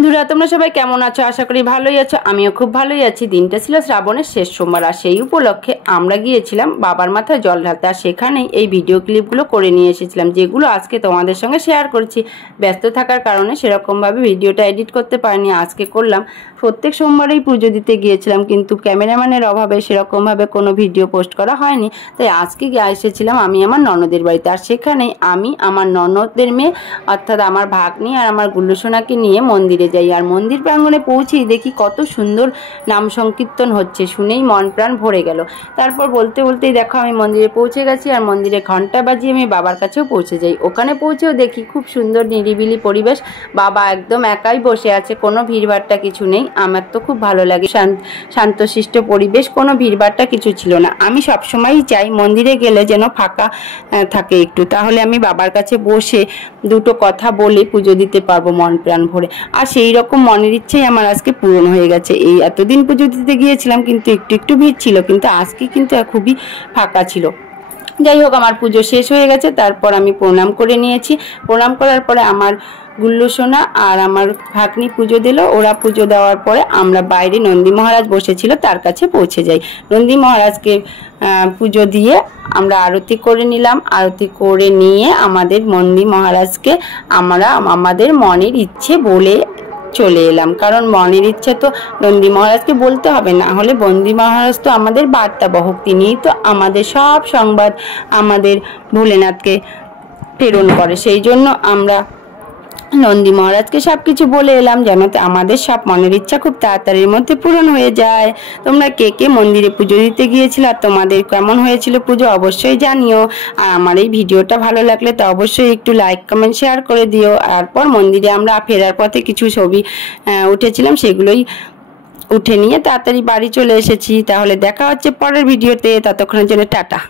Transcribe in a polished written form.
বন্ধুরা তোমরা সবাই কেমন আছো? আশা করি ভালোই আছো। আমিও খুব ভালোই আছি। দিনটা ছিল শ্রাবণের শেষ সোমবার, আর সেই উপলক্ষে আমরা গিয়েছিলাম বাবার মাথায় জল ঢালতে। আর সেখানেই এই ভিডিও ক্লিপগুলো করে নিয়ে এসেছিলাম, যেগুলো আজকে তোমাদের সঙ্গে শেয়ার করছি। ব্যস্ত থাকার কারণে সেরকমভাবে ভিডিওটা এডিট করতে পারিনি, আজকে করলাম। প্রত্যেক সোমবারেই পুজো দিতে গিয়েছিলাম, কিন্তু ক্যামেরাম্যানের অভাবে সেরকমভাবে কোনো ভিডিও পোস্ট করা হয়নি। তাই আজকে এসেছিলাম আমি আমার ননদের বাড়িতে। আর সেখানেই আমি আমার ননদের মেয়ে অর্থাৎ আমার ভাগ্নি আর আমার গুল্লুসোনাকে নিয়ে মন্দিরে যাই। আর মন্দির প্রাঙ্গণে পৌঁছেই দেখি কত সুন্দর নাম সংকীর্তন হচ্ছে, শুনেই মন প্রাণ ভরে গেল। তারপর বলতে বলতেই দেখো আমি মন্দিরে পৌঁছে গেছি, আর মন্দিরে ঘন্টা বাজিয়ে আমি বাবার কাছেও পৌঁছে যাই। ওখানে পৌঁছেও দেখি খুব সুন্দর নিরিবিলি পরিবেশ, বাবা একদম একাই বসে আছে, কোনো ভিড়ভাট্টা কিছু নেই। আমার তো খুব ভালো লাগে, শান্তশিষ্ট পরিবেশ, কোনো ভিড়ভাট্টা কিছু ছিল না। আমি সবসময়ই চাই মন্দিরে গেলে যেন ফাঁকা থাকে একটু, তাহলে আমি বাবার কাছে বসে দুটো কথা বলে পুজো দিতে পারবো মন প্রাণ ভরে। আর সেই রকম মনের ইচ্ছেই আমার আজকে পূরণ হয়ে গেছে। এই এতদিন পুজো দিতে গিয়েছিলাম, কিন্তু একটু ভিড় ছিল, কিন্তু আজকে কিন্তু খুবই ফাঁকা ছিল। যাই হোক, আমার পুজো শেষ হয়ে গেছে। তারপর আমি প্রণাম করে নিয়েছি। প্রণাম করার পরে আমার গুল্লুসোনা আর আমার ভাগ্নি পুজো দিল। ওরা পুজো দেওয়ার পরে আমরা বাইরে নন্দী মহারাজ বসেছিল তার কাছে পৌঁছে যাই। নন্দী মহারাজকে পুজো দিয়ে আমরা আরতি করে নিলাম। আরতি করে নিয়ে আমাদের নন্দী মহারাজকে আমরা আমাদের মনের ইচ্ছে বলে চলে এলাম, কারণ মনের ইচ্ছে তো নন্দী মহারাজকে বলতে হবে, না হলে নন্দী মহারাজ তো আমাদের বার্তাবহক, তিনিই তো আমাদের সব সংবাদ আমাদের ভোলেনাথকে প্রেরণ করে। সেই জন্য আমরা নন্দী মহারাজকে সব কিছু বলে এলাম, যেন আমাদের সব মনের ইচ্ছা খুব তাড়াতাড়ির মধ্যে পূরণ হয়ে যায়। তোমরা কে কে মন্দিরে পুজো দিতে গিয়েছিল আর তোমাদের কেমন হয়েছিল পুজো অবশ্যই জানিও। আর আমার এই ভিডিওটা ভালো লাগলে তো অবশ্যই একটু লাইক কমেন্ট শেয়ার করে দিও। তারপর মন্দিরে আমরা ফেরার পথে কিছু ছবি উঠেছিলাম, সেগুলোই উঠে নিয়ে তাড়াতাড়ি বাড়ি চলে এসেছি। তাহলে দেখা হচ্ছে পরের ভিডিওতে, ততক্ষণের জন্য টাটা।